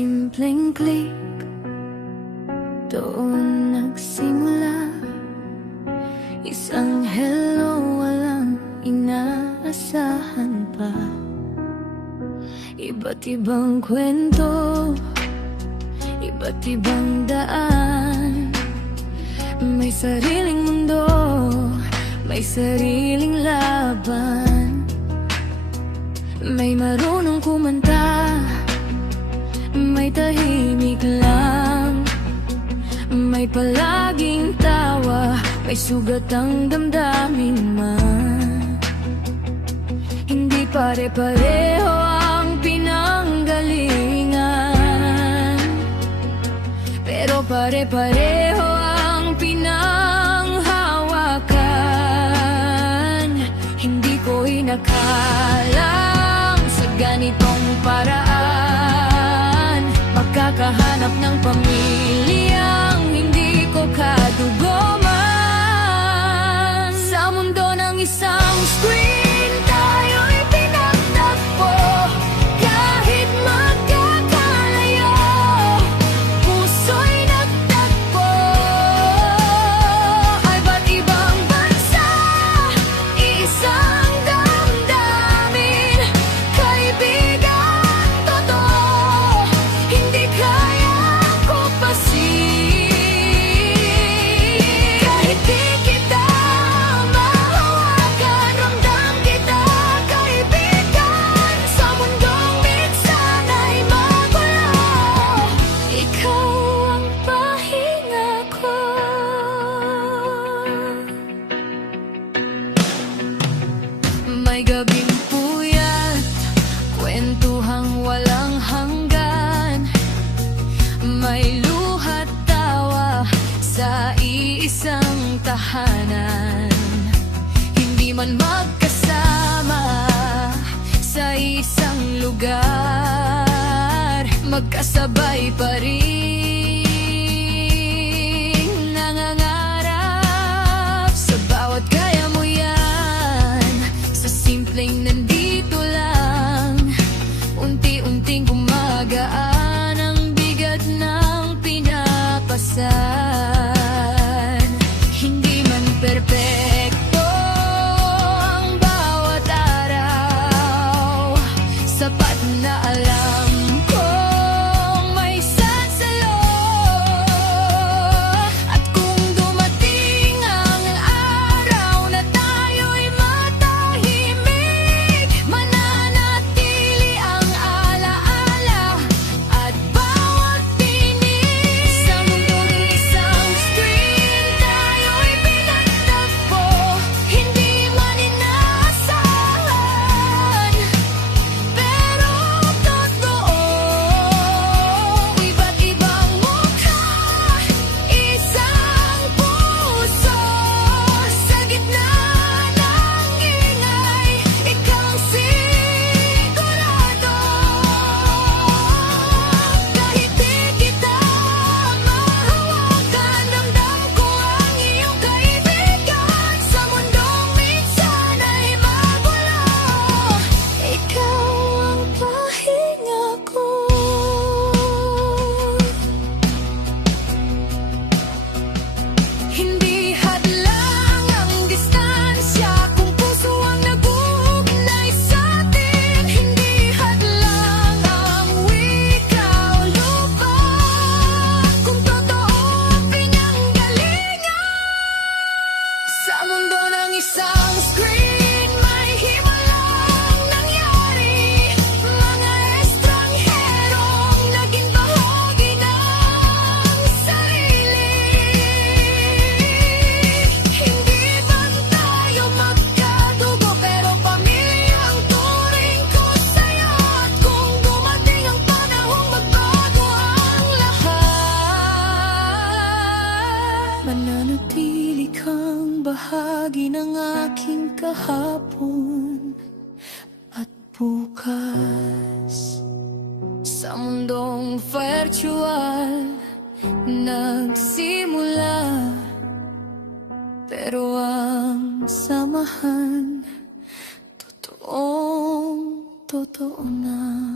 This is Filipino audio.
simpleng click, doon nagsimula. Isang hello, walang inaasahan pa. Iba't ibang kwento, iba't ibang daan. May sariling mundo, may sariling laban. May marunong kumanta, may tahimik lang. May palaging tawa, may sugat ang damdamin man. Hindi pare-pareho ang pinanggalingan, pero pare-pareho ang pinanghawakan. Hindi ko inakalang sa ganitong paraan makakahanap ng pamilyang hindi ko kadugo man. Sa mundo ng isang screen, tayo'y pinagtagpo. Kahit magkakalayo, puso'y nagtagpo. Ay ba't ibang bansa, iisang damdamin. Kaibigan totoo, hindi kaya ko pasin. Kahit di kita mahawakan, ramdam kita, kaibigan. Sa mundong minsan ay magulo, ikaw ang pahinga ko. May gabing puyat, kwentuhang walang hanggan. May luha't tawa sa iisang tahanan. Hindi man magkasama sa isang lugar, magkasabay pa rin nangangarap. Sa bawat kaya mo yan, sa simpleng nandito lang. Unti-unting gumagaan ang bigat ng pinapasan. Hindi man perpekto ang bawat araw, sapat na alam kong may sansalo. At kung dumating ang araw na tayo'y matahimik, mananatili ang alaala at bawat tinig. Sa mundong isang screen, tayo'y pinagtagpo. Hindi man inaasahan, pero totoo. Iba't ibang mukha, isang puso. Sa gitna ng ingay, ikaw ang sigurado. Kahit di kita mahawakan, ramdam ko ang iyong kaibigan. Sa mundong minsan ay magulo, ikaw ang pahinga ko. Hindi hadlang ang distansya kung puso ang nag-uugnay sa'tin. Hindi hadlang ang wika o lupa kung totoo ang pinanggalingan. Sa mundo ng isang screen, may himalang nangyari. Mga estrangherong naging bahagi ng sarili. Hindi man tayo magkadugo, pero pamilya ang turing ko sa'yo. At kung dumating ang panahong magbago ang lahat, mananatili kang bahagi ng aking kahapon at bukas. Sa mundong virtual nagsimula, pero ang samahan totoong totoo na.